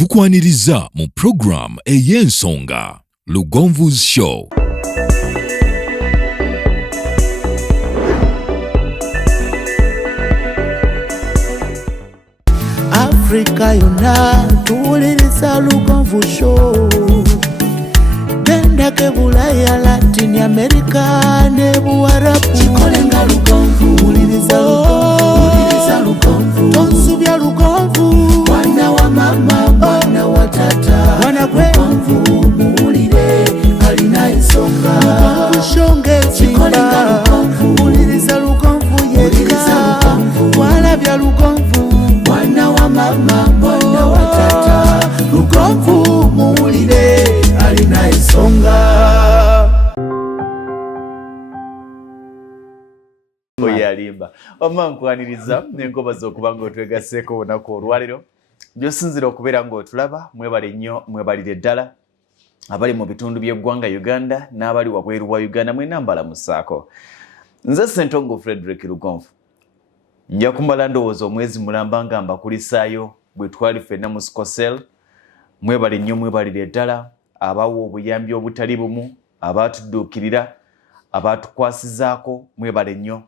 Tukwaniriza mu program ey'ensonga Lugonvu's Show. Africa yona tuwuliriza Lugonvu Show. Genda ke Bulaya, Latin America ne Buarabu. Chikolenga Lugonvu, wuliriza Lugonvu. Tonsubya Lugonvu, mwana wa mama, mwana wa tata. Mwana Lugonvu, muwulire alina ensonga. Lugonvu shonge chikolenga Lugonvu, wuliriza Lugonvu yeka. Walabya Lugonvu, mwana wa mama, mwana wa tata. Lugonvu muwulire alina ensonga. Oyalimba omankwaniriza n'enkoba z'okubanga otwegasseeko olunaku olwaliro by'osinzira okubeera ng'otulaba. Mwebale nnyo, mwebalire ddala abali mu bitundu by'eggwanga Uganda n'abali wabweru wa Uganda, mwena mbalamusaako. Nze Ssentongo Frederick Lugonvu nja kumala ndowooza omwezi mulamba nga mbakulisaayo bwe twali ffenna mu Skosel. Mwebale nnyo, mwebalire ddala abawa obuyambi obutali bumu, abaatudduukirira, abaatukwasizaako, mwebale nnyo.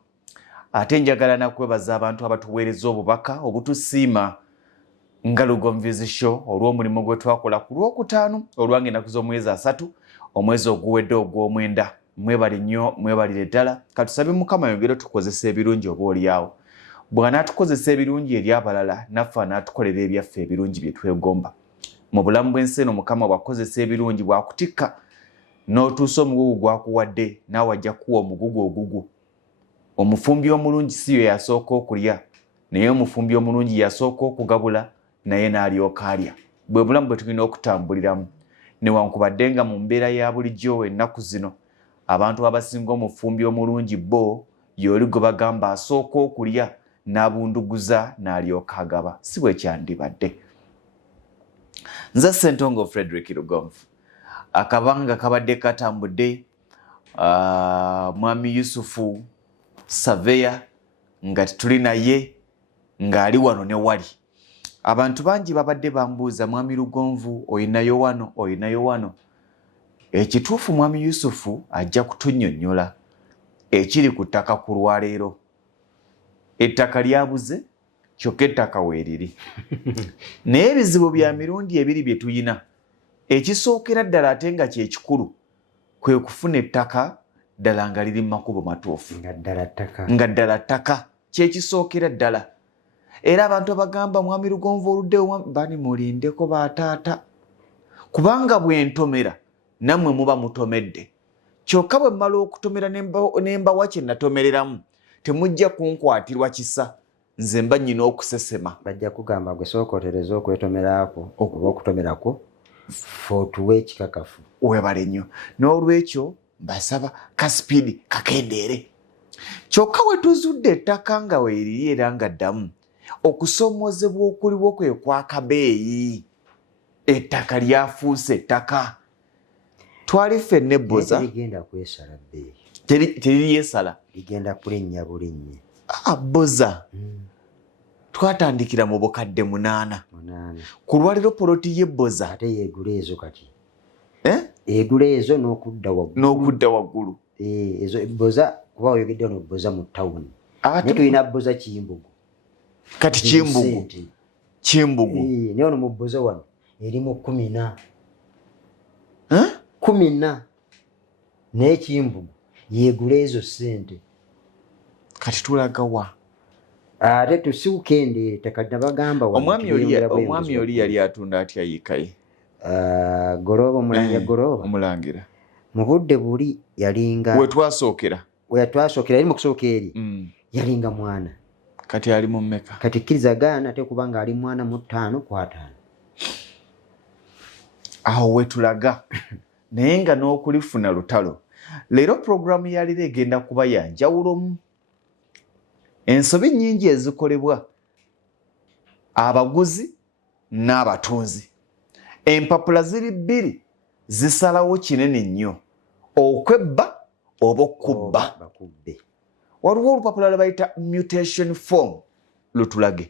Ate njagala nakwebaza abantu abatuweereza obubaka obutusiima nga Lugonvu's Show olw'omulimu gwe twakola ku Lwokutaano olwange ennaku z'omwezi 3 omwezi oguwedde ogw'omwenda. Mwebale nnyo, mwebalire ddala. Katusabe Mukama yongere tukozesa ebirungi oba oliawo. Bw'anaatukozesa ebirungi eri abalala naffe anaatukolera ebyaffe ebirungi bye twegomba. Mu bulamu bw'ensi eno Mukama bw'akozesa ebirungi bw'akutikka n'otuusa omugugu gwakuwadde naawe ajja kuwa omugugu ogugu. Omufumbi omulungi si ye yasooka okulya, naye omufumbi omulungi yasooka okugabula naye n'alyoka alya. Bwe bulamu bwe tulina okutambuliramu. Newankubadde nga mu mbeera ya bulijjo ennaku zino abantu abasinga omufumbi omulungi bo y'oli gwe bagamba asooka okulya n'abunduguza n'alyoka agaba. Si bwe kyandibadde. Nze Ssentongo Frederick Lugonvu. Akabanga kabadde katambudde Mwami Yusufu Saveya nga tuli naye ng'ali wano ne wali. Abantu bangi babadde bambuuza, Mwami Lugonvu oyinayo wano. Ekituufu Mwami Yusufu ajja kutunnyonnyola ekiri ku ttaka ku lwaleero. Ettaka lyabuze, kyokka ettaka weeriri. Naye ebizibu bya mirundi ebiri bye tuyina. Ekisookera ddala ate nga kyekikulu kwe kufuna ettaka ddala nga liri mu makubo matuufu. Nga ddala ttaka kyekisookera ddala. Era abantu abagamba Mwami Lugonvu oluddewo bani mulindeko baataata. Kubanga bwe ntomera nammwe muba mutomedde. Kyokka bwe mmala okutomera nembawa kye natomereramu temujja kunkwatirwa kisa. Nze mba nnyina okusesema. Bajja kugamba gwe sooka otereza okwetomeraako oba okutomerako footuwe ekikakafu. Webale nnyo. N'olwekyo mbasaba kasipiidi kakendeere. Kyokka we tuzudde ettaka nga weeriri era nga ddamu okusoomozebwa okuliwo kwe kwa kabeeyi. Ettaka lyafuuse ettaka. Twali ffenna ebboza. Terigenda kwesala bbeeyi. Teryeesala. Ligenda kulinnya bulinnya. Bboza. Twatandikira mu bukadde 8. Ku lwaliro poloti y'ebboza. Ate yeegula ezo kati. Egula ezo n'okudda waggulu. Ezo ebboza kuba oyogedde no bboza mu ttawuni. Naye tulina bboza Kimbugu. Kati Kimbugu. Naye ono mu bboza wano eri mu 14. 14. Naye Kimbugu yeegula ezo ssente. Kati tulaga wa? Ate tusiukendeere tekadda bagamba wano. Omwami oli yali atunda atya yikaye? Goloba, Omulangira Goloba. Omulangira. Mu budde buli yalinga. We twasokera yali mu kusooka eri. Yalinga mwana. Kati ali mu mmeka? Kati kkiriza gaana ate kubanga ali mwana mu 5 ku 5. Awo we tulaga. Naye nga n'okulifuna lutalo. Leero programu ya leero egenda kuba ya njawulomu. Ensobi nnyingi ezikolebwa abaguzi n'abatunzi. Empapula ziri 2 zisalawo kinene nnyo. Okwebba oba okubba. Waliwo olupapula lwe bayita mutation form lutulage.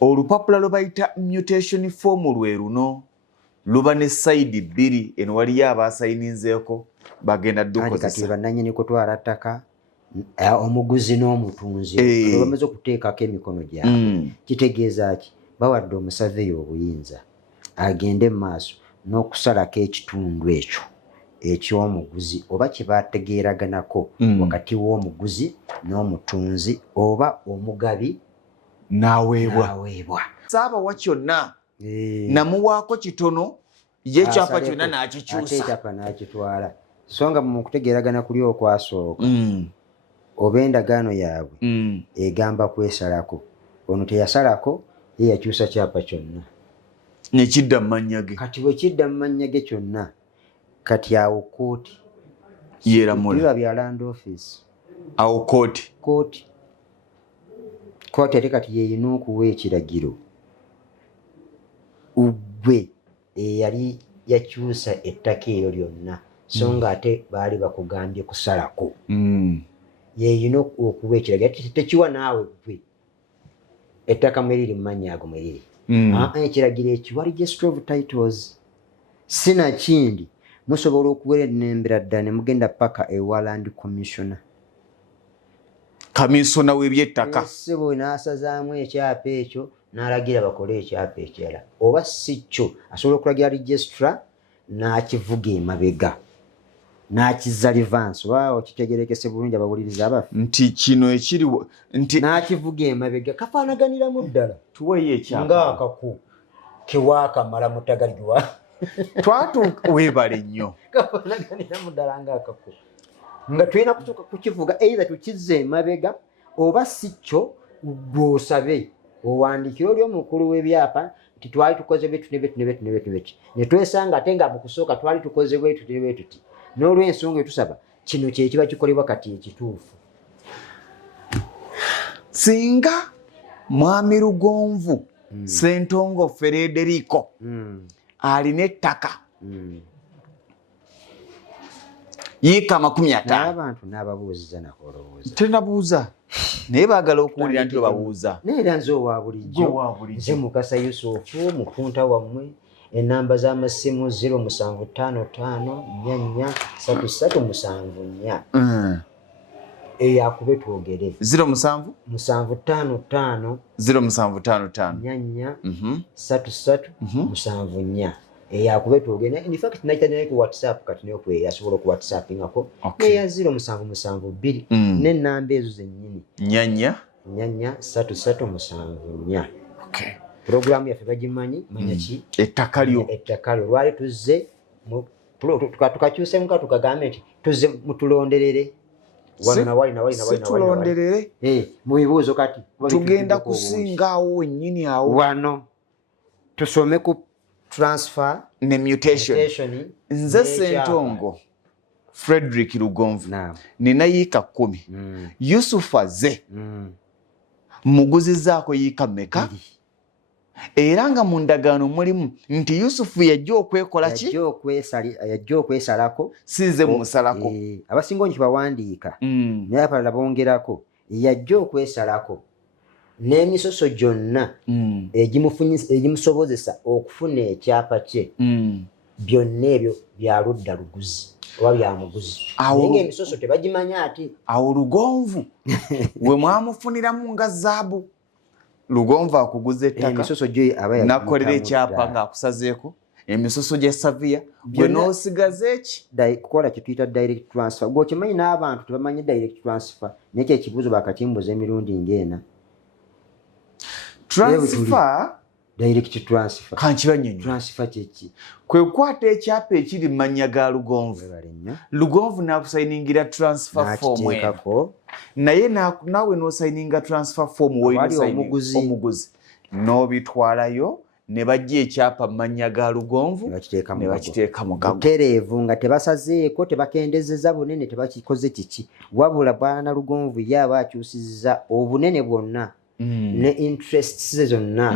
olupapula lwe bayita mutation form lwe luno luba ne side bbiri eno waliyo abaasayininzeeko bagenda ddukozesa kati bannannyini kutwala ttaka omuguzi n'omutunzi bamaze okuteekako emikono gyabwe kitegeeza ki bawadde omusaveeyo obuyinza agende mu maaso n'okusalako ekitundu ekyo eky'omuguzi oba kye baategeeraganako wakati w'omuguzi n'omutunzi oba omugabi n'aweebwa saabawa kyonna namuwaako kitono ye ekyapa kyonna n'akikyusa ekyapa n'akitwala so nga mu kutegeeragana kuli okwasooka oba endagaano yaabwe egamba kwesalako ono teyasalako ye yakyusa kyapa kyonna nekidda mu mannya ge kati bwe kidda mu mannya ge kyonna kati awo kooti yeeramula bya land office awo kooti ate kati yeeyina okuwa ekiragiro ggwe eyali yakyusa ettaka eryo lyonna so nga ate baali bakugambye kusalako yeeyina okuwa ekiragiro tekiwa naawe ggwe ettaka mwe liri mu mannya ago mwe liri ekiragiro ekiwa registry of titles sinakindi musobola okuwera ennembera ddala ne mugenda paka ewa land commissioner kamisona w'ebyettaka ssebo n'asazaamu ekyapa ekyo n'alagira bakole ekyapa ekirala oba si kyo asobola okulagira registra n'akivuga emabega n'akizza livansi waawo kitegerekese bulungi abawuliriza abaffe nti kino ekiriwo nti n'akivuga emabega kafaanaganiramu ddala tuweeyo ekyapa ng'akaku kewaakamala mutagaliwa twatuuka weebale nnyo kafaanaganiramu ddala ng'akaku nga tulina kutuuka kukivuga either tukizze emabega oba si kyo gw'osabe owandiikira oli omukulu w'ebyapa nti twali tukoze betu ne twesanga ate nga mu kusooka twali tukoze bwetuti n'olw'ensonga etusaba kino kye kiba kikolebwa kati ekituufu singa mwami Lugonvu Ssentongo Frederico alina ettaka yiika 50 abantu n'ababuuziza nakolowooza tenabuuza naye baagala okuwulira nti obabuuza neera nze owa bulijjo nze Mukasa Yusufu mupunta wammwe enamba z'amasimu 0755 eyakube twogere 0755 eyakube twogere in fact naitanaye ku WhatsApp kati nayo kwe yasobola ku WhatsAppingako neya 0772 n'ennamba ezo zennyini nyanya 3374 programu yaffe bagimanyi manya ki ettaka lyo lwali tuzze tukakyuse muka tukagambe nti tuzze mutulonderere tulonderere mu bibuuzo kati tugenda kusingaawo wennyini awo wano tusome ku transfer ne mutation nze Ssentongo Frederick Lugonvu nina yiika 10 Yusufu azze muguzizaako yiika mmeka era nga mu ndagaano mulimu nti Yusufu yajja okwekola ki yajja okwesalako sinze mumusalako abasinga onyi bawandiika naye abalala bongerako yajja okwesalako n'emisoso gyonna egimusobozesa okufuna ekyapa kye byonna ebyo bya ludda luguzi oba bya muguzi naye ng'emisoso tebagimanya ati awo Lugonvu we mwamufuniramu nga zaabu Lugonvu akuguza ettaka nakolera ekyapa ng'akusazeeko emisoso gya saviya gwe n'osigaza eki kukola kye tuyita direct transfer gw'okimanyi n'abantu tebamanyi direct transfer naye kyo ekibuuzo bakakimbuza emirundi ng'ena transfer direct transfer kankibanyonyo transfer kyeki kwe kukwata ekyapa ekiri mu mannya ga Lugonvu n'akusayiningira transfer form eno naye naawe n'osayininga transfer form omuguzi n'obitwalayo ne bajja ekyapa mu mannya ga Lugonvu ne bakiteeka mu kago butereevu nga tebasazeeko tebakendezeza bunene tebakikoze kiki wabula bwana Lugonvu ye aba akyusizza obunene bwonna ne interests zonna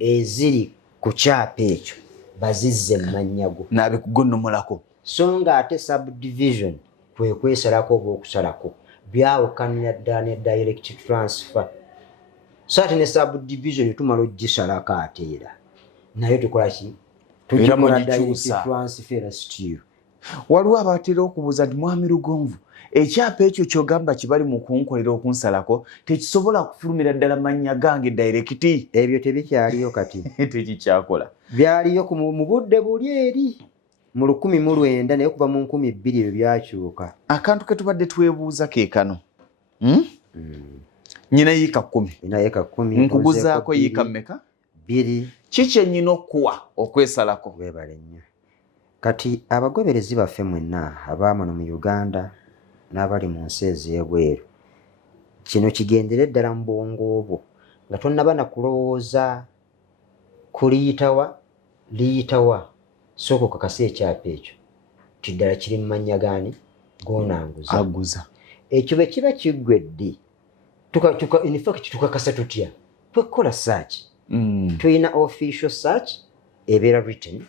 eziri ku kyapa ekyo bazizze mu mannya go n'abikugonnomolako so nga ate subdivision kwe kwesalako oba okusalako byawukanira ddala ne direct transfer so ate ne subdivision tumala ogisalako ate era nayo tukola ki Era mugikyusa. transfer stew. Waliwo abatera okubuuza nti mwami Lugonvu ekyapa ekyo kyogamba kibali mu kunkolera okunsalako tekisobola kufulumira ddala mannya gange direct. Ebyo tebikyaliyo kati. Tekikyakola. Byaliyo mu budde buli eri mu 1900 naye kuva mu 2000 ebyo byakyuka. Akantu ke tubadde twebuuza ke kano. Nyina yiika 10. Ina yeka 10. Nkuguzaako yiika mmeka? 2. Kiki nyina okuwa okwesalako? Webale nnyo. Kati abagoberezi baffe mwenna abaamano mu Uganda n'abali mu nsi ez'ebweru kino kigendere ddala mu bwongo obwo nga tonnaba na kulowooza liyitawa sooka okakasa ekyapa ekyo kiddala kiri mu mannya gaani goonanguza. Aguza. Ekyo bwe kiba kiggwedde in fact tukakasa tutya twekola search. Tuyina official search ebeera written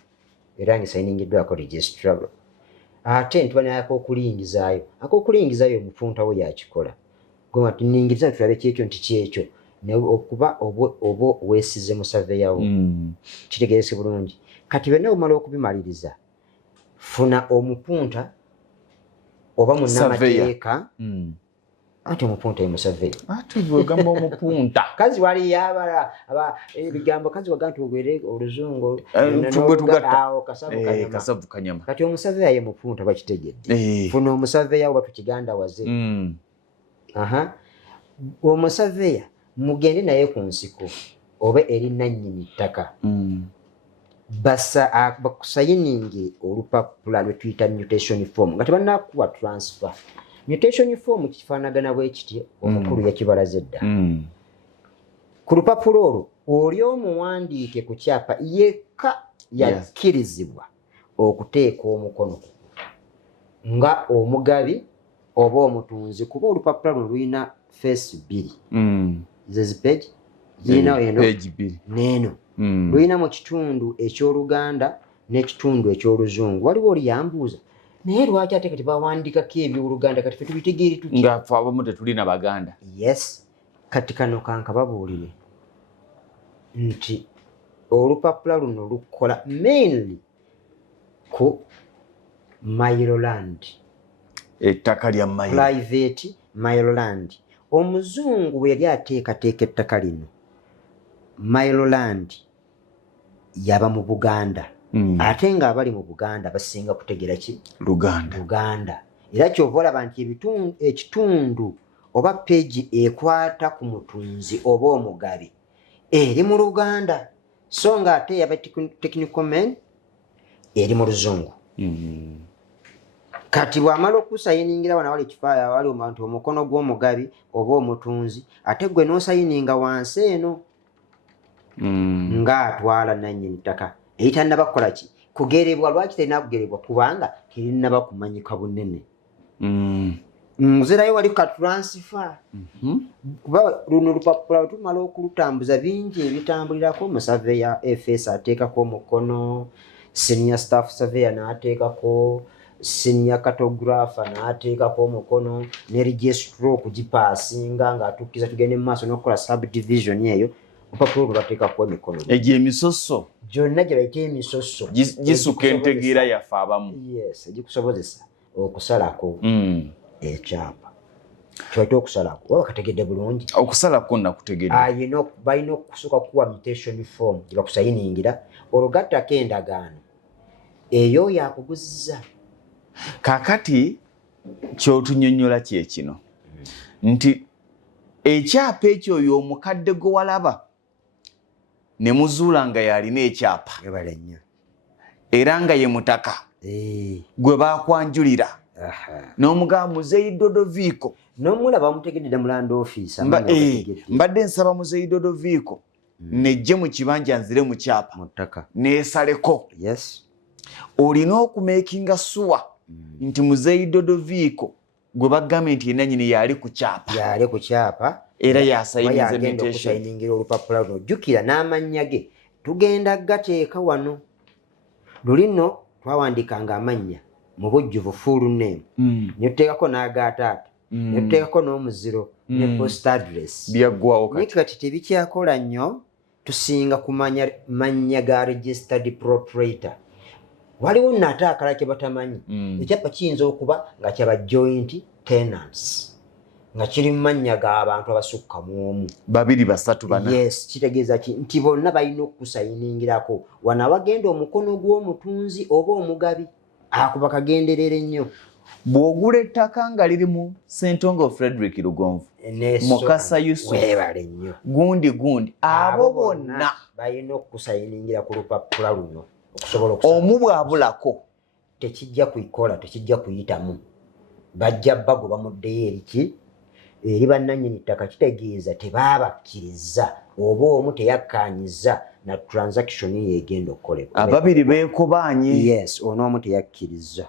era ngisayiningiddwako registrable. Ate ntubana ak'okulingizaayo omupunta we yakikola goma tuningiriza tulabe kyekyo nti kyekyo okuba oba weesize mu surveyor wo kitegeerese bulungi. Kati bwenna omala okubimaliriza funa omupunta oba munnamateeka ate omupunta ye musurveyor. Ate bwegamba omupunta kazi wali yabala ebigambo kazi waga nti ogwere oluzungu tugwe tugatta kasavu kanyama. kati omusurveyor ye mupunta bakitegedde. Funa omusurveyor oba tukiganda waze. Omusurveyor mugende naye ku nsiko oba eri nannyini ttaka bakusayininge olupapula lwe tuyita mutation form nga tebannakuwa transfer. Mutation form kifaanagana bwe kiti omukulu yakibalaze dda. Ku lupapula olwo oli omuwandiike ku kyapa yekka yakkirizibwa okuteeka omukono nga omugabi oba omutunzi kuba olupapula luno lulina face 2 zezipage zirina eno neeno lulina mu kitundu eky'Oluganda n'ekitundu eky'Oluzungu. Waliwo oli yambuuza naye lwaki ate kati bawandiikako eby'Oluganda kati fe tubitegeeri tutya nga ffe abamu tetulina Baganda? Yes, kati kano kankababuulire nti olupapula luno lukola mainly ku Maryland, ettaka lya private Maryland. Omuzungu bwe yali ateekateeka ettaka lino Maryland yaba mu Buganda. Ate nga abali mu Buganda basinga kutegera ki? Luganda. Era kyova olaba nti ekitundu oba peegi ekwata ku mutunzi oba omugabi eri mu Luganda so nga ate yaba technical man eri mu Luzungu. Kati bw'amala okusayiningira wano wali ekifaayo wali nti omukono gw'omugabi oba omutunzi ate gwe n'osayininga wansi eno ng'atwala nannyini ttaka eyitannaba kukola ki? Kugerebwa. Lwaki terina kugerebwa? Kubanga terinaba kumanyika bunene. Nzirayo wali ka transfer. Kuba luno lupapula tumala okulutambuza bingi ebitambulirako. Musurveyor FS ateekako omukono, senior staff surveyor n'ateekako, senior cartographer n'ateekako omukono, ne registrar okugipaasinga ng'atukkiza tugende mu maaso n'okukola subdivision eyo. Olupapula olwo bateekako emikono. Egyo emisoso gyonna gye bayita emisoso gisuka entegeera yaffe abamu. Yes, egikusobozesa okusalako ekyapa kyoyita okusalako. Oba bakategedde bulungi okusalako nakutegedde. Balina okusooka kuwa mutation form gye bakusayiningira olugattako endagaano eyo yakuguzizza. Kaakati kyotunyonnyola kye kino nti ekyapa ekyo oyo omukadde gwe walaba ne muzuula nga yalina ekyapa era nga ye mutaka gwe baakwanjulira n'omugamba Muzeeyi Dodoviiko n'omulaba bamutegedde mu land office. Mbadde nsaba Muzeeyi Dodoviiko nejje mu kibanja nzire mu kyapa neesaleko. Olina okumeekinga suwa nti Muzeeyi Dodoviiko gwe bagambye nti yenanyini yali ku kyapa era yasayiniza mutation olupapula luno. Jjukira n'amannya ge tugenda gateeka wano. Lulino twawandikanga amannya mu bujjuvu full name ne tuteekako n'aga taata netuteekako n'omuziro ne post address byaggwawo naye kati tebikyakola nnyo tusinga kumanya mannya ga registered proprietor. Waliwo nate akala kye batamanyi ekyapa kiyinza okuba nga kyaba joint tenants nga kiri mu mannya g'abantu abasukka mu omu 2 3 4. Yes, kitegeeza nti bonna balina okusayiningirako wano awagenda omukono gw'omutunzi oba omugabi akuba kagenderera ennyo. Bw'ogula ettaka nga liri mu Ssentongo Frederick Lugonvu, Mukasa Yusuf, weebale nnyo gundi abo bonna balina okusayiningira ku lupapula luno okusobola omu bw'abulako tekijja kuyikola, tekijja kuyitamu, bajja bagoba muddeyo eriki eri bannannyini ttaka. Kitegeeza tebaabakkiriza oba omu teyakkaanyiza na transaction yegenda okukolebwa. Ababiri beekobaanye. Yes, onoomu teyakkiriza.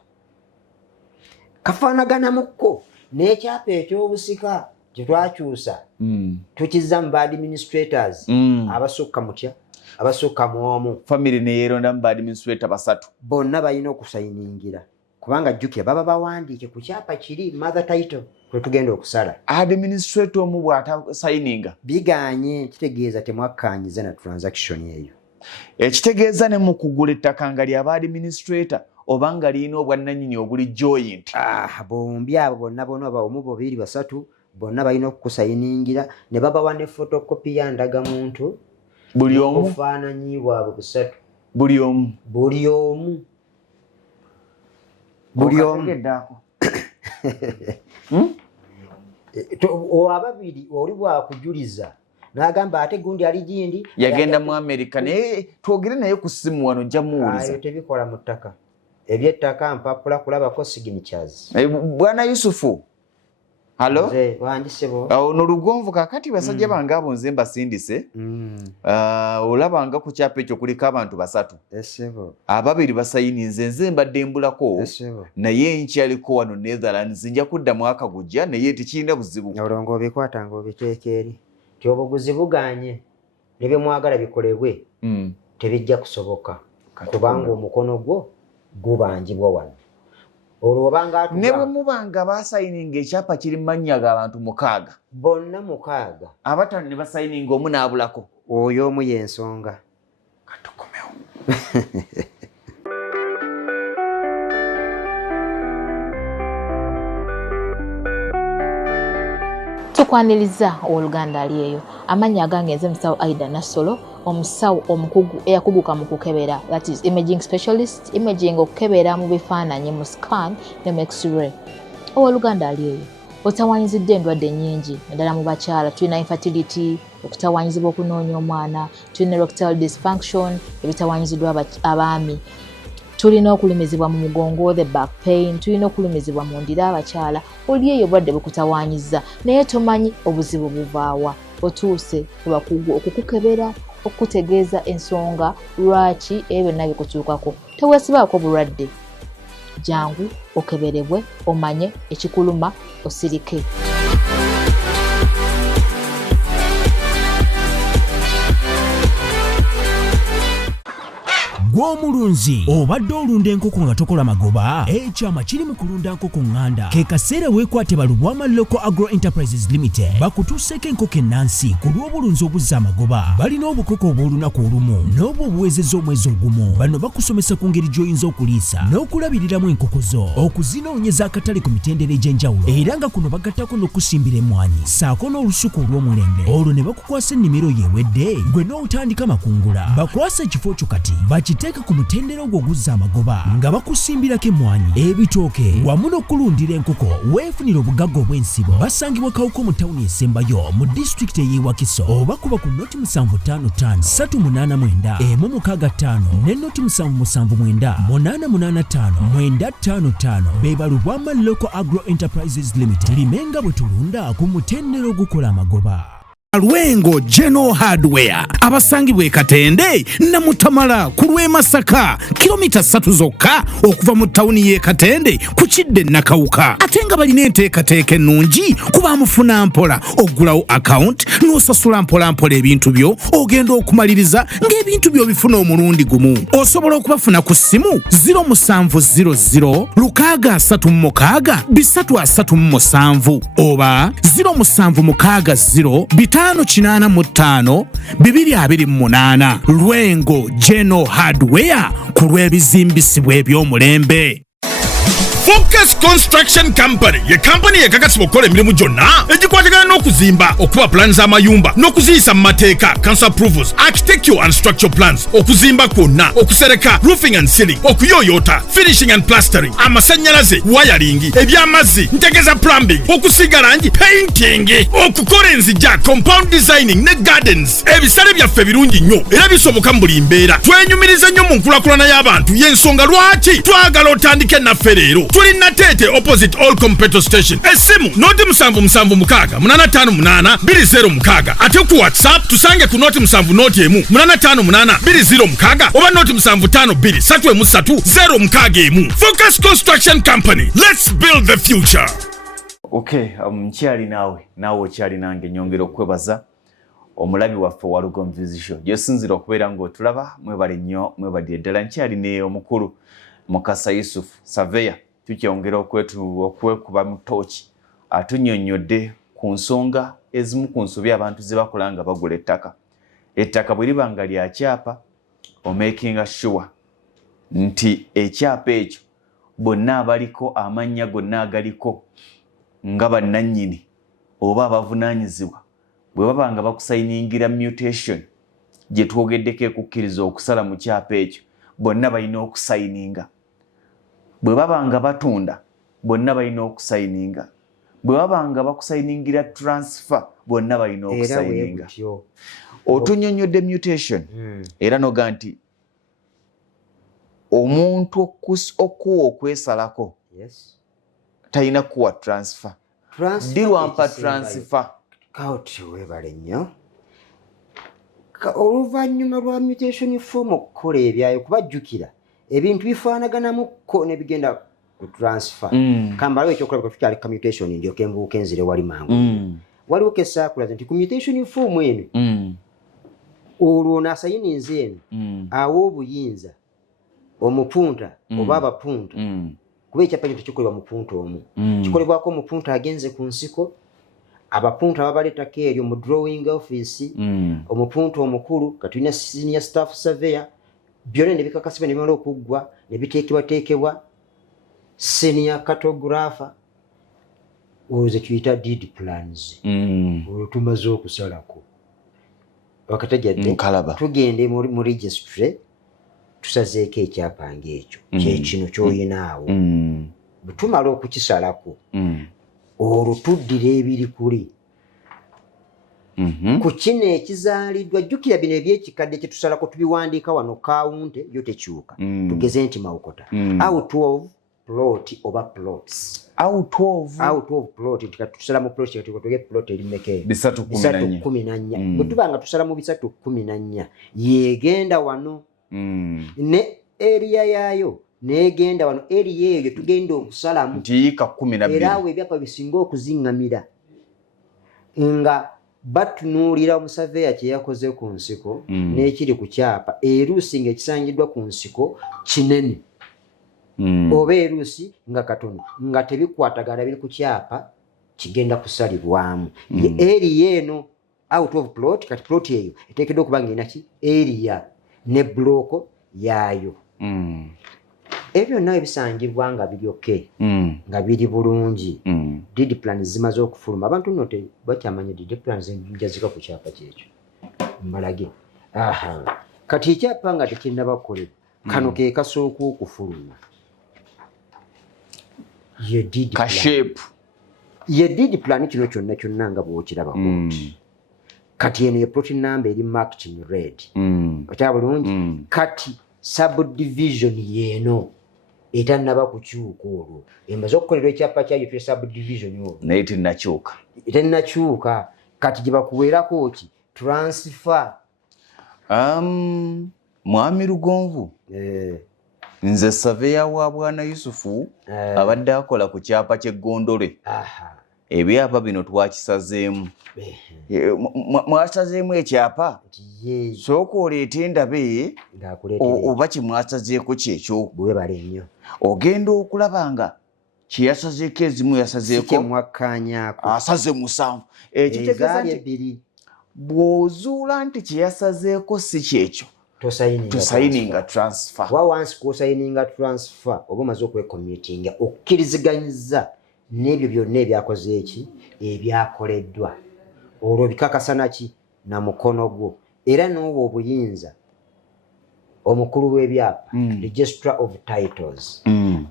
Kafaanaganamukko n'ekyapa eky'obusika kye twakyusa tukizza mu administrators abasukka mutya abasukka mu omu. Family ne yeeronda mu administrator 3 bonna balina okusayiningira kubanga jjukira baba bawandiike ku kyapa kiri mother title kwe tugenda okusala. Administrator omu bw'atasayininga biganye, kitegeeza temwakkaanyiza na transaction eyo. Ekitegeeza ne mu kugula ettaka nga lyaba administrator oba nga lirina obwannannyini obuli joint. Bombi abo bonna oba omu 2 3 bonna balina okusayiningira ne babawa ne photocopy ya ndagamuntu buli omu obufaananyi bwabwe 3 buli omu ababiri oli bwakujuliza n'agamba ate gundi ali gindi yagenda mu America naye twogere naye ku ssimu wano ojja muwuliza. Tebikola mu ttaka ebyettaka mpapula kulabako signatures. Bwana Yusufu, halo wandisebo ono Lugonvu kakati basajja bange abo nze mbasindise olabanga ku kyapa ekyo kuliko abantu 3 ababiri basayininze nze mbadde mbulako naye nkyaliko wano Netherlands nja kudda mwaka gujja naye tekirina buzibu. olongo obikwata nga obiteeka eri ti obuguzi buganye ne bye mwagala bikolebwe tebijja kusoboka kubanga omukono gwo gubangibwa wano. Ne bwe mubanga basayininga ekyapa kiri mu mannya g'abantu 6 bonna 6 abatano ne basayininga omu n'abulako oyo omu y'ensonga. Katukomewo. Tukwaniriza owooluganda ali eyo amannya agange nze musawo Aida Nassolo omusawo omukugu eyakuguka mu kukebera, that is imaging specialist, imaging okukebera mu bifaananyi mu scan ne mu x-ray. Owooluganda ali eyo otawaanyizidde endwadde nnyingi naddala mu bakyala. Tulina infertility, okutawaanyizibwa okunoonya omwana, tulina erectile dysfunction, ebitawaanyiziddwa abaami, tulina okulumizibwa mu mugongo, the back pain, tulina okulumizibwa mu ndira abakyala. Oli eyo obulwadde bukutawaanyizza naye tomanyi obuzibu buvaawa. Otuuse ku bakugu okukukebera, okutegeeza ensonga lwaki ebyo byonna bikutuukako. Teweesibaako bulwadde, jangu okeberebwe omanye ekikuluma osirike. Gw'omulunzi obadde olunda enkoko nga tokola magoba, ekyama kiri mu kulunda nkoko nganda. Ke kaseera weekwate Balubwama Local Agro Enterprises Limited bakutuuseko enkoko ennansi ku lw'obulunzi obuzza amagoba. Balina obukoko obw'olunaku olumu n'obwo obuwezezza omwezi ogumu. Bano bakusomesa ku ngeri gy'oyinza okuliisa n'okulabiriramu enkoko zo, okuzinoonyeza akatale ku mitendera egy'enjawulo, era nga kuno bagattako n'okusimbira emmwanyi ssaako n'olusuku olw'omulembe. Olwo ne bakukwasa ennimiro yeewedde gwe n'otandika makungula. Bakwasa ekifo kyo kati bakiteeka ku mutendera ogwo oguzza amagoba nga bakusimbirako emmwanyi, ebitooke wamu n'okulundira enkoko. Weefunira obugagga obw'ensibo. Basangibwa Kawuko mu tawuni esembayo mu disitulikiti ey'e Wakiso, oba kuba ku noti 755 389 165 ne noti 779 885 955. Be Balubwama Local Agro Enterprises Limited. Limenga bwe tulunda ku mutendera ogukola amagoba. Lwengo General Hardware abasangibwa e Katende na Mutamala ku lw'e Masaka kilomita 3 zokka okuva mu tawuni y'e Katende ku Kidde Nakawuka. Ate nga balina enteekateeka ennungi kuba mufuna mpola ogulawo account n'osasula mpola ebintu byo ogenda okumaliriza ng'ebintu byo bifuna omulundi gumu. Osobola okubafuna ku ssimu 0700 636 337 oba 0760 585 228. Lwengo General Hardware ku lw'ebizimbisibwa eby'omulembe. Focus Construction Company ye company ekakasibwa okukola emirimu gyonna egikwatagana n'okuzimba, okuba plans z'amayumba n'okuziyisa mu mateeka, council approvals, architectural and structural plans, okuzimba kwonna, okusereka, roofing and ceiling, okuyooyoota, finishing and plastering, amasannyalaze, wiring, eby'amazzi, ntegeza plumbing, okusiiga langi, painting, okukola enzijja, compound designing ne gardens. Ebisale byaffe birungi nnyo era bisoboka mu buli mbeera. Twenyumiriza nnyo mu nkulakulana y'abantu, y'ensonga lwaki twagala otandike naffe leero. Tulina Tete opposite Olcom petrol station. Esimu noti 776 858 206. Ate ku WhatsApp tusange ku noti 7 noti emu 858 206 oba noti 752 333 Focus Construction Company. Let's build the future. Okay, nkyali nawe okyali nange nyongera okwebaza omulabi waffe wa Lugomvizi gyesinzira okubeera ng'otulaba. Mwebale nnyo, mwebadde ddala. Nkyali ne omukulu Mukasa Yusuf Saveya. Tukyongera okwekuba mu tooki atunnyonnyodde ku nsonga ezimu ku nsobi abantu ze bakola nga bagula ettaka. Ettaka bwe liba nga lya kyapa making sure nti ekyapa ekyo bonna abaliko amannya gonna agaliko nga bannannyini oba abavunaanyizibwa bwe baba nga bakusayiningira mutation gye twogeddeko ekukkiriza okusala mu kyapa ekyo bonna balina okusayininga. Bwe baba nga batunda bonna balina okusayininga. Bwe baba nga bakusayiningira transfer bonna balina okusayininga. Otunnyonnyodde mutation era noga nti omuntu okuwa okwesalako talina kuwa transfer. Dirwampa transfer. Kawuti weebale nnyo. Oluvannyuma lwa mutation form okukola ebyayo kubajjukira ebintu bifaanaganamuko ne bigenda ku transfer. Kambalawo ekyokulabika tukyali commutation ndyoke mbuuka enzire wali mangu. Waliwo kesaakulaze nti commutation form eno olwo naasayininze eno awo obuyinza omupunta oba abapunta kuba ekyapa kyo tekikolebwa mupunta omu, kikolebwako omupunta agenze ku nsiko, abapunta ababalettako eryo mu drawing office, omupunta omukulu katulina senior staff surveyor, byonna ne bikakasibwa ne bimala okuggwa ne biteekebwateekebwa senior cartographer, olwo ze tuyita deed plans. Olwo tumaze okusalako wakatajjadde tugende mu registry tusazeeko ekyapa ng'ekyo kyekino ky'oyinaawo. Bwe tumala okukisalako olwo tuddira ebiri kuli ku kino ekizaaliddwa. Jjukira bino ebyekikadde kye tusalako tubiwandiika wano kawunte byo tekyuka. Tugeze nti mawokota out of plot oba plots. Out of plot tusala mu plot tuge plot erimeke 314. Bwe tuba nga tusala mu 314 yegenda wano ne area yaayo negenda wano area eyo tugenda okusalamu ntiika 12 era awo ebyapa bisinga okuzingamira nga batunuulira omusaveya kye yakoze ku nsiko n'ekiri ku kyapa eruusi ng'ekisangiddwa ku nsiko kinene oba eruusi nga katono nga tebikwatagana biri ku kyapa kigenda kusalibwamu. Area eno out of plot kati plot eyo eteekeddwa okuba nga inaki area ne bloko yaayo. Ebyo nawe bisangibwa nga biri okay nga biri bulungi. Deed plans zimaze okufuluma. Abantu nno bakyamanya deed plans njazika ku kyapa kyekyo mbalage. Kati ekyapa nga tekinnaba kukolebwa kano ke kasooka okufuluma ye deed plan. Kashape Ye deed plan kino kyonna nga bw'okiraba bwoti. Kati eno ye plot number eri marked in red. Okya bulungi. Kati subdivision yeno etannaba kukyuka olwo. Emaze okukolerwa ekyapa kyayo twe subdivision olwo. naye tennakyuka. Tennakyuka. kati gye bakuweerako ki transfer. Mwami Lugonvu, nze surveyor wa Bwana Yusufu abadde akola ku kyapa ky'eggondole. Ebyapa bino twakisazeemu. Mwasazeemu ekyapa sooka oleete ndabe oba kimwasazeeko kyekyo. Bwebale nnyo ogenda okulaba nga kyeyasazeeko ezimu yasazeeko mwakkaanyaako asaze 7. Ekitegeeza nti bw'ozuula nti kyeyasazeeko si kyekyo tosayininga transfer. Once kusayininga transfer oba omaze okwekommutinga okkiriziganyiza n'ebyo byonna ebyakoze eki ebyakoleddwa olwo bikakasana ki na mukono gwo era n'oba obuyinza omukulu w'ebyapa registrar of titles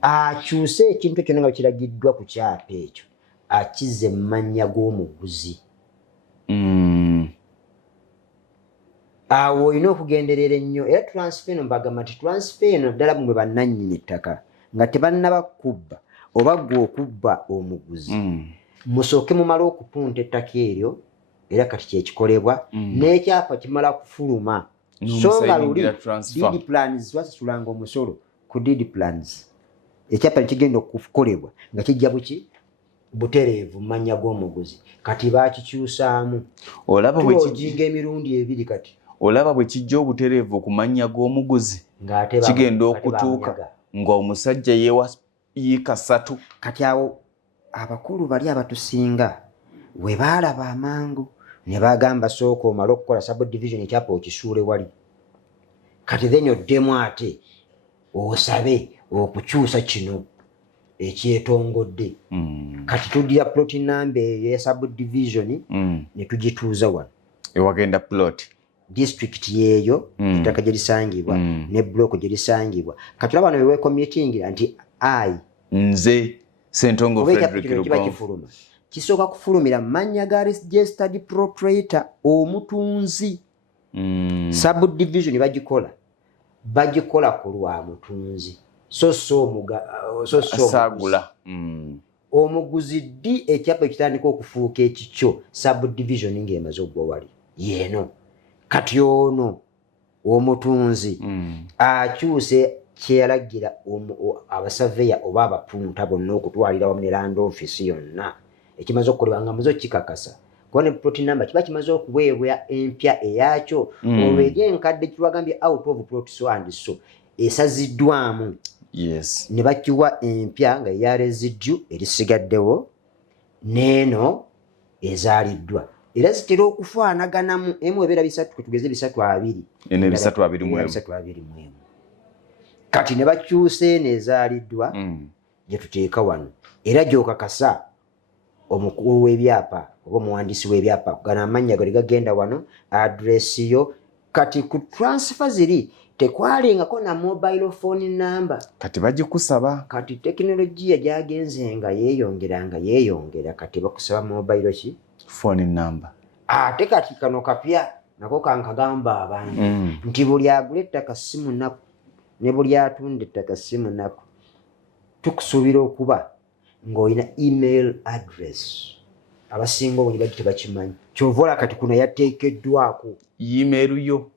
akyuse ekintu kyonna nga kiragiddwa ku kyapa ekyo akize mu mannya g'omuguzi. Awo olina okugenderera ennyo era transfer eno mbagamba nti transfer eno ddala mwe bannannyini ettaka nga tebannaba kubba oba gwe okubba omuguzi musooke mumale okupunta ettaka eryo era kati kyekikolebwa n'ekyapa kimala kufuluma so nga luli deed plans twasasulanga omusolo ku deed plans ekyapa nekigenda okukolebwa nga kijja buki butereevu mu mannya g'omuguzi kati baakikyusaamu olabajinga emirundi 2 kati olaba bwe kijja obutereevu ku mannya g'omuguzi kigenda okutuuka ng'omusajja yiika 3. Kati awo abakulu bali abatusinga we baalaba amangu ne bagamba sooka omala okukola subdivision ekyapa okisuule wali kati then oddemu ate osabe okukyusa kino ekyetongodde. Kati tuddira plot number ya subdivision ne tugituuza wano ewagenda plot district yeeyo ettaka gye lisangibwa ne block gye lisangibwa. Kati olaba bano beweekommutingira nti nze Ssentongo Frederick Lugonvu kisooka kufulumira mannya ga registered proprietor omutunzi. Subdivision bagikola ku lwa mutunzi so sagula omuguzi ddi ekyapa ekitandika okufuuka ekikyo subdivision ng'emaze ogwa wali yeeno. Kati ono omutunzi akyuse kyeyalagira abasaveya oba abapunta bonna okutwalira wamu ne land office yonna ekimaze okukolebwa nga muze okikakasa kuba ne plot number kiba kimaze okuweebwa empya eyakyo olwo eri enkadde kitwagambye out of plot so and so esaziddwamu ne bakiwa empya nga eya residue erisigaddewo n'eno ezaaliddwa era zitera okufaanaganamu emu ebeera 3 tugeze 320 kati ne bakyusa eno ezaaliddwa gye tuteeka wano era gy'okakasa omukulu w'ebyapa oba omuwandiisi w'ebyapa gano amannya gali gagenda wano adresi yo. Kati ku transfer ziri tekwalingako na mobile phone number kati bagikusaba. Kati tekinologiya gyagenze nga yeeyongera kati bakusaba mobile phone number. Ate kati kano kapya nako kankagamba abantu nti buli agula ettaka si munaku ne buli atunda ettaka si munaku. Tukusuubira okuba ng'olina email address abasinga obuli bagi tebakimanyi kyova kati kuno yateekeddwako email yo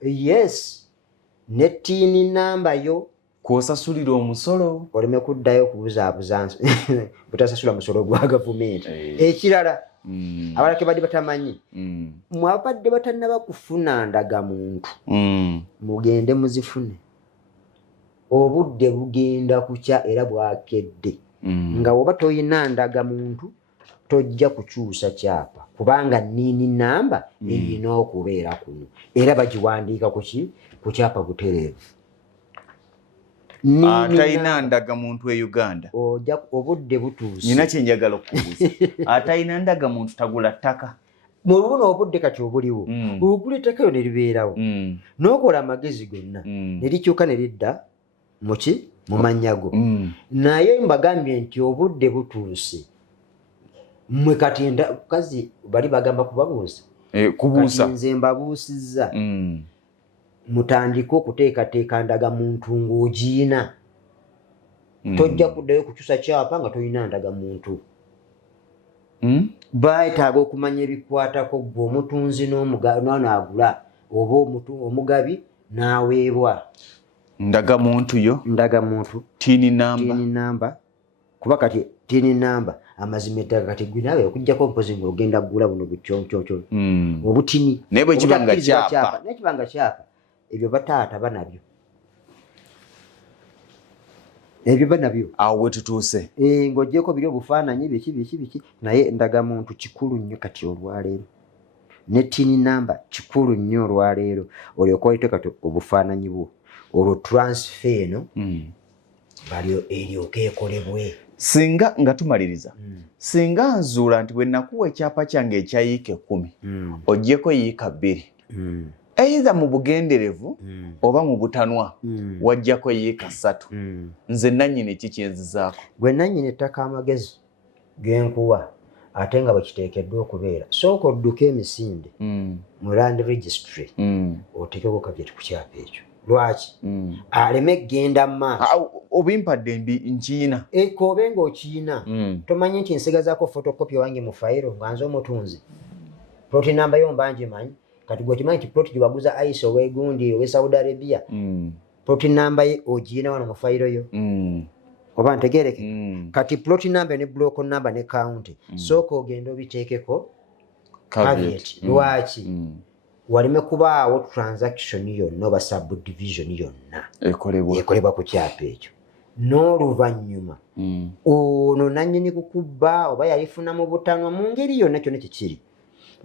ne tiini namba yo kwosasulira omusolo oleme kuddayo okubuzaabuza butasasula musolo gwa gavumenti. Ekirala abalake badde batamanyi mwabadde batannaba kufuna ndagamuntu mugende muzifune obudde bugenda kukya era bwakedde nga woba toyina ndagamuntu tojja kukyusa kyapa kubanga nini namba erina okubeera kuno era bagiwandiika ku kyapa butereevu. Atayina ndagamuntu e Uganda obudde butuuse. Nina kyenjagala okubuuza atayina ndagamuntu tagula ttaka mu lubuno obudde kati obuliwo ogula ettaka yo ne libeerawo n'okola amagezi gonna ne likyuka ne lidda mu mannyago naye mbagambye nti obudde butuuse mmwe kati kazi bali bagamba kubabuuza kubuusa nze mbabuusizza mutandike okuteekateeka ndagamuntu ng'ogiina tojja kuddayo kukyusa kyapa nga tolina ndagamuntu baetaaga okumanya ebikwatako gwe omutunzi n'agula oba omugabi n'aweebwa ndagamuntu yo tiini namba kuba kati tiini namba amazima ettaka kati gwe naawe okujjako mpozi ng'ogenda kugula buno bucyoncyoncyo obutini naye bwe kibanga kyapa nekibanga kyapa ebyo bataata banabyo awo wetutuuse ng'ogyeko biri obufaananyi biki naye ndagamuntu kikulu nnyo kati olwaleero ne tiini namba kikulu nnyo olwaleero olyoka olite kati obufaananyi bwo olwo transfer eno balyo eryoka ekolebwe singa nga tumaliriza singa nzuula nti bwe nakuwa ekyapa kyange ekyayiika 10 oggyeko yiika 2 either mu bugenderevu oba mu butanwa wajjako yiika 3 nze nannyini kikyenzizaako gwe nannyini ettaka amagezi genkuwa ate nga bwekiteekeddwa okubeera sooka odduka emisinde mu land registry oteekeko kabyeti ku kyapa ekyo lwaki aleme genda mu maaso obimpadde nkiina kobe ng'okiina tomanyi nti nsigazaako photocopy wange mu fayiro nga nze omutunzi ploti namba yo mba ngimanyi kati gwe kimanyi nti ploti gyewaguza ice owegundi owe Saudi Arabia ploti namba ye ogiina wano mu fayiro yo oba ntegereke kati ploti namba ne block namba ne county sooka ogenda obiteekeko caveat lwaki walime kubaawo transaction yonna oba subdivision yonna ekolebwa ku kyapa ekyo n'oluvannyuma ono nannyini kukubba oba yalifuna mu butanwa mu ngeri yonna kyonna kikiri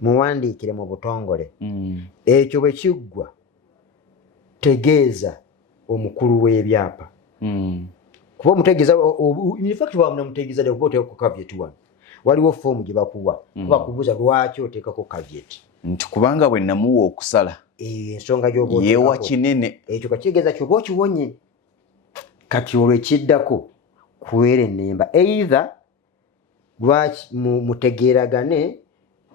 muwandiikire mu butongole ekyo bwe kiggwa tegeeza omukulu w'ebyapa kuba omutegeeza infact wamunamutegeeza de kuba oteekako caveat wano waliwo foomu gye bakuwa bakubuuza lwaki oteekako caveat nti kubanga bwe namuwa okusala ensonga gy'oba yeewa kinene ekyo kakitegeeza ky'oba okiwonye kati olwo ekiddako kuweera ennemba either lwaki mutegeeragane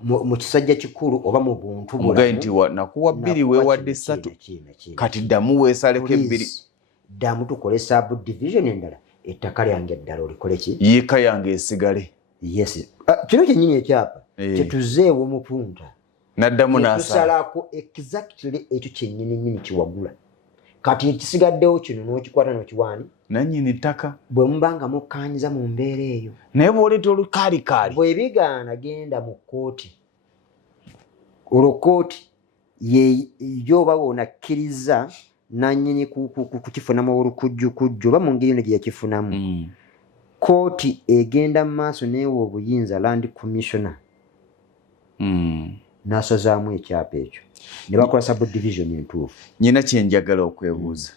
mu kisajja kikulu oba mu buntu mugaye nti nakuwa 2 weewadde 3 kati ddamu weesaleko 2 ddamu tukole subdivision endala ettaka lyange eddala olikole ki yiika yange esigale yes kino kyennyini ekyapa kyetuzeewo mupunta naddamu tusalako exactly ekyo kyennyini kiwagula kati ekisigaddewo kino n'okikwata n'okiwaani nannyini ttaka bwe mubanga mukkaanyiza mu mbeera eyo naye bw'oleeta olukaalikaali bwe bigaana genda mu kkooti olwo kkooti yoba woonakkiriza nannyini kukifunamu olukujjukujju oba mu ngeri yonna gye yakifunamu kkooti egenda mu maaso neewa obuyinza land commissioner n'asazaamu ekyapa ekyo ne bakola subdivision entuufu nyina kyenjagala okwebuuza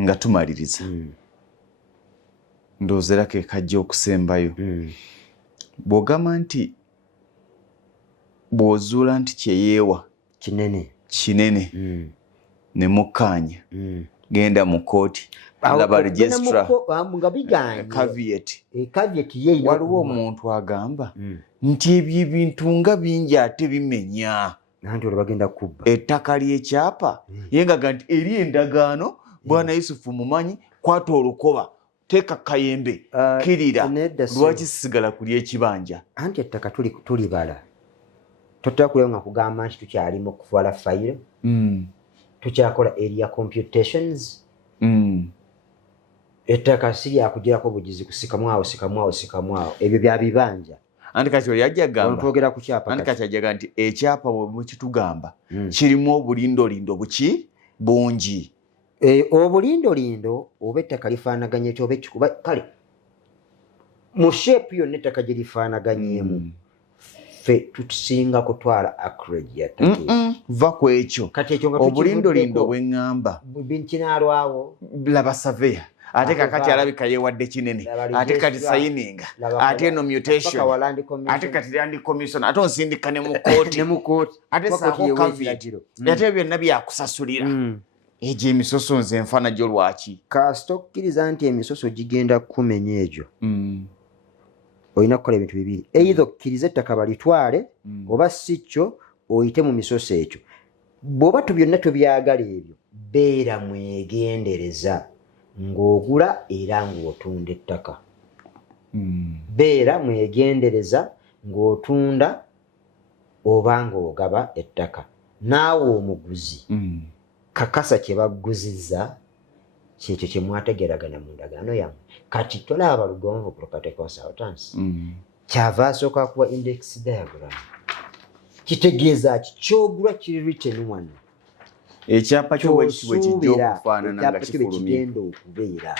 nga tumaliriza ndoozera ke kajja okusembayo bw'ogamba nti bw'ozuula nti kyeyeewa kinene ne mukkaanya genda mu kkooti laba registra caveat waliwo omuntu agamba nti ebyo ebintu nga bingi ate bimenya nanti olwo bagenda kubba ettaka ly'ekyapa yengaga nti eri endagaano bwana Yusufu mumanyi kwata olukoba teeka kayembe kirira lwaki sisigala kuli ekibanja anti ettaka tulibala totera kuleo nga kugamba nti tukyali mu kufuala fayiro tukyakola area computations ettaka si lyakugirako bugizi kusikamwawo ebyo bya bibanja anti kati oli ajja gamba twogera ku kyapa anti kati ajja nti ekyapa bwe mukitugamba kirimu obulindolindo buki bungi obulindolindo oba ettaka lifaanaganye ekyo oba ekikuba kale mu sheepu yonna ettaka gye lifaanaganyeemu ffe tutusinga kutwala acreage yattaka va ku ekyo obulindolindo bwe ŋŋamba kinaalwawo laba saveya ate kakati alabika yeewadde kinene ate kati sayininga ate eno mutation ate kati land commission ate onsindika ne mu kooti ate saako caveat ate byonna byakusasulira egyo emisoso nze enfana gyo lwaki kasita okkiriza nti emisoso gigenda kumenya egyo olina kukola ebintu bibiri either okkiriza ettaka balitwale oba si kyo oyite mu misoso ekyo bw'oba byonna tobyagala ebyo beera mwegendereza ng'ogula era ng'otunda ettaka beera mwegendereza ng'otunda oba ng'ogaba ettaka naawe omuguzi kakasa kye baguzizza kyekyo kye mwategeragana mu ndagaano yammwe. Kati tolaba Lugonvu Property Consultants kyava asooka kuwa index diagram kitegeeza ky'ogula kiri written wano ekyapa kyo bwekijja okufaanana nga kigenda okubeera.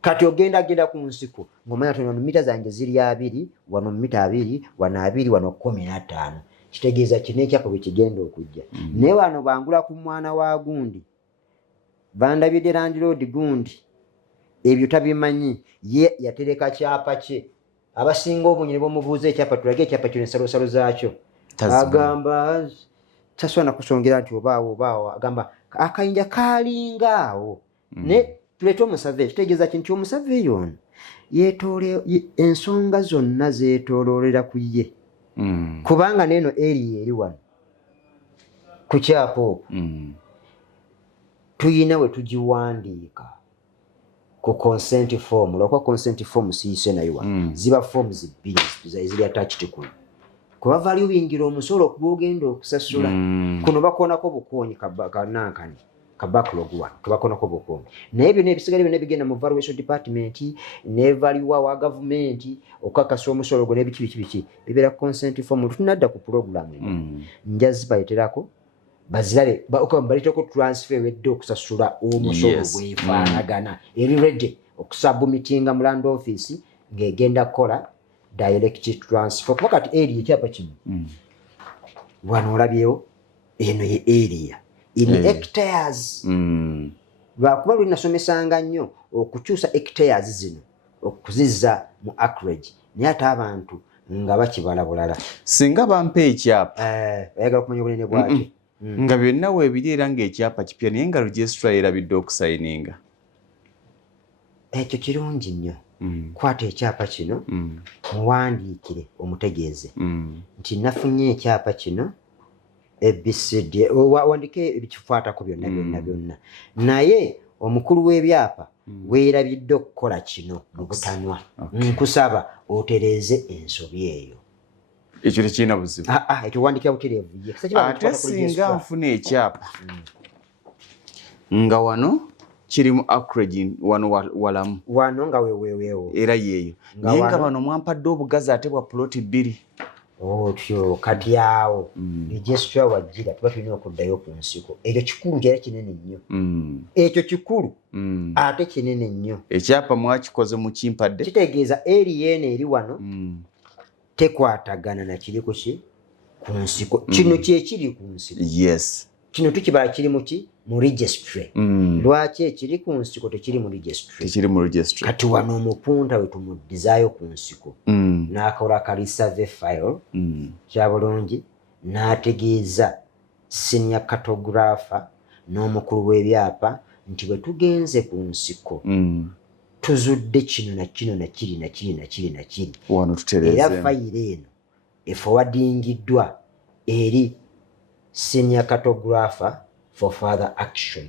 Kati ogenda ku nsiko ng'omanya tono mita zange ziri 2 wano mita 2 wano 2 wano 15 kitegeeza kino ekyapa bwe kigenda okujja. Naye wano bangula ku mwana wa gundi bandabidde Landlord gundi ebyo tabimanyi ye yatereka kyapa kye abasinga obunyi ne bamubuuza ekyapa tulage ekyapa kino ensalosalo zaakyo agamba tasobola kusongera nti obaawo agamba akayinja kalingaawo ne tuleete omusave kitegeeza kinti omusave ono ensonga zonna zeetooloolera ku ye kubanga neeno eri eri wano ku kyapa okwo tuyina we tugiwandiika ku consent form. Lwakwa consent form siise nayo wano ziba forms 2 ziri attached kuno kuba vali wingira omusolo okugenda okusasula kuno bakonako bukonyi kanankani ka backlog wano tubakonako bukonyi naye byonna ebisigale byonna bigenda mu valuation department ne valiwa wa government okakasa omusolo gwo n'ebiki bibeera consent form. Tunadda ku program njazi bayiterako bazirabe baliteko transfer wedde okusasula omusolo gwefaanagana eri ready okusubmitinga mu land office ng'egenda kukola direct transfer. Wakati area ekyapa kino wano olabyewo eno ye area in hectares lwakuba lulinasomesanga nnyo okukyusa hectares zino okuzizza mu acreage naye ate abantu nga bakibala bulala singa bampa ekyapa ayagala kumanya obunene bwakyo nga byonna weebiri era ng'ekyapa kipya naye nga registrar erabidde okusayininga ekyo kirungi nnyo. Kwata ekyapa kino muwandiikire omutegeeze nti nafunye ekyapa kino ABCD wandike ebikifaatako byonna naye omukulu w'ebyapa weerabidde okukola kino mu butanwa nkusaba otereeze ensobi eyo. Ekyo tekirina buzibu ekyo wandikira butereevu ate singa nfuna ekyapa nga wano kirimu acreage wano walamu wano nga wewewewo era yeeyo naye nga bano mwampadde obugazi ate bwa ploti 2 otyo kati awo registra wajjira tuba tulina okuddayo ku nsiko ekyo kikulu era kinene nnyo ekyo kikulu ate kinene nnyo. Ekyapa mwakikoze mu kimpadde kitegeeza eri yeeno eri wano tekwatagana na kiri ku nsiko kino kyekiri ku nsiko kino tukibala kiri muki mu registry lwaki ekiri ku nsiko tekiri mu registry kati wano omupunta we tumuddizaayo ku nsiko n'akola kali survey file kya bulungi n'ategeeza senior cartographer n'omukulu w'ebyapa nti bwe tugenze ku nsiko tuzudde kino na kino na kiri na kiri na kiri na kiri wano tutereeze era fayire eno eforwardingiddwa eri senior cartographer for further action.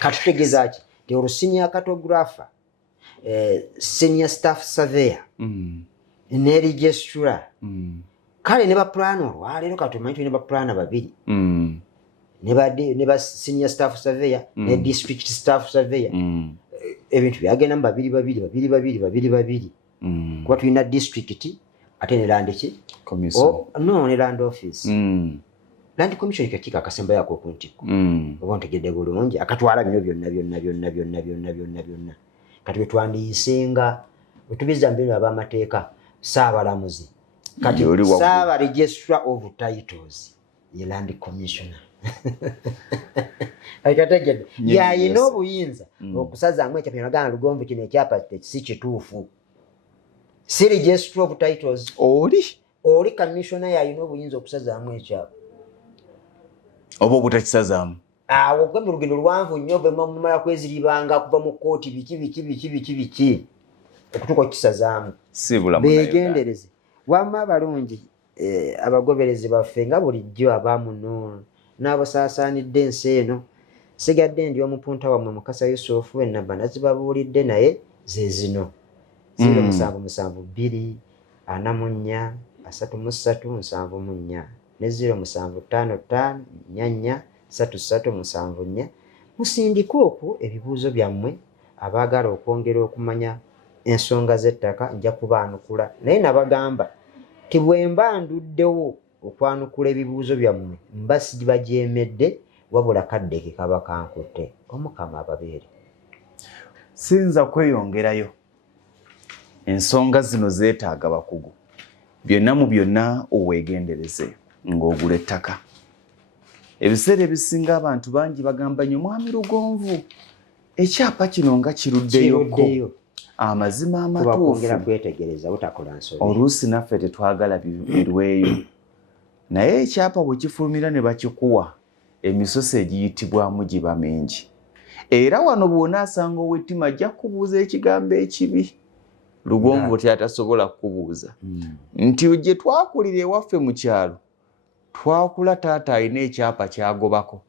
Katutegeeza ki nti olwo senior cartographer senior staff surveyor ne registrar kale ne baplana olwaleero katumanyi tulina baplana 2 ne ba senior staff surveyor ne district staff surveyor ebintu byagenda mu 2 kuba tulina district ate ne land ki ne land office Land Commission kakika akasemba yako ku ntiko oba ntegedde bulungi akatwala bino byonna kati bwe twandiyisenga bwe tubiza mbino ab'amateeka saabalamuzi kati saaba registrar of titles ye Land Commissioner akategedde yayina obuyinza okusazaamu ekyapa nagana Lugonvu kino ekyapa si kituufu si registrar of titles oli commissioner yayina obuyinza okusazaamu ekyapa oba obutakisazaamu awo kwembe lugendo luwanvu nnyo bemumala kweziribanga kuva mu kooti biki okutuuka kisazaamu beegendereze wamma abalungi abagoberezi baffe nga bulijjo abamuno n'abasaasaanidde ensi eno sigadde ndi omupunta wammwe Mukasa Yusufu enabba nazibabuulidde naye ze zino 07772 44 33 74 ne 0755 44 3374. Musindike okwo ebibuuzo byammwe abaagala okwongera okumanya ensonga z'ettaka nja kubaanukula naye nabagamba ti bwe mba nduddewo okwanukula ebibuuzo byammwe mba sibajeemedde wabula kadde ke kaba kankutte. Omukama ababeere. Sinza kweyongerayo. Ensonga zino zeetaaga bakugu. Byonna mu byonna oweegendereze ng'ogula ettaka. Ebiseera ebisinga abantu bangi bagamba nnyo mwami Lugonvu ekyapa kino nga kiruddeyoko. Amazima amatuufu kwongera kwetegereza utakola nsobi. Oluusi naffe tetwagala birweyo. Naye ekyapa bwe kifulumira ne bakikuwa emisoso egiyitibwamu giba mingi. Era wano bw'onaasanga ow'ettima ajja kukubuuza ekigambo ekibi. Lugonvu tyatasobola kukubuuza. Nti gye twakulira ewaffe mu kyalo twakula taata alina ekyapa kyagobako.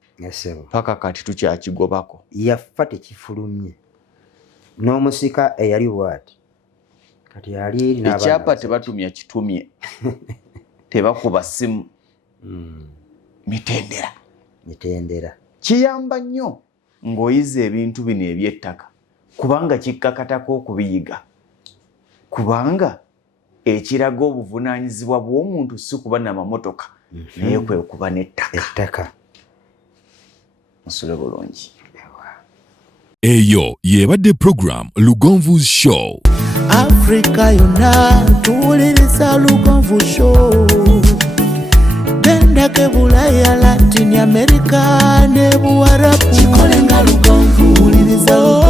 Paka kati tukyakigobako. Yafa tekifulumye. N'omusika eyali bw'ati kati yali eri n'abaana. Ekyapa tebatumya kitumye. Tebakuba simu. Mitendera. Kiyamba nnyo ng'oyiza ebintu bino eby'ettaka kubanga kikkakatako okubiyiga. Kubanga ekiraga obuvunaanyizibwa bw'omuntu si kuba n'amamotoka naye kwe kuba n'ettaka. Musule bulungi. Eyo yebadde program Lugonvu's Show. Africa yonna tuwuliriza Lugonvu Show. Bendake Bulaya, Latin America ne Buwarabu. Chikolenga Lugonvu. Tuwuliriza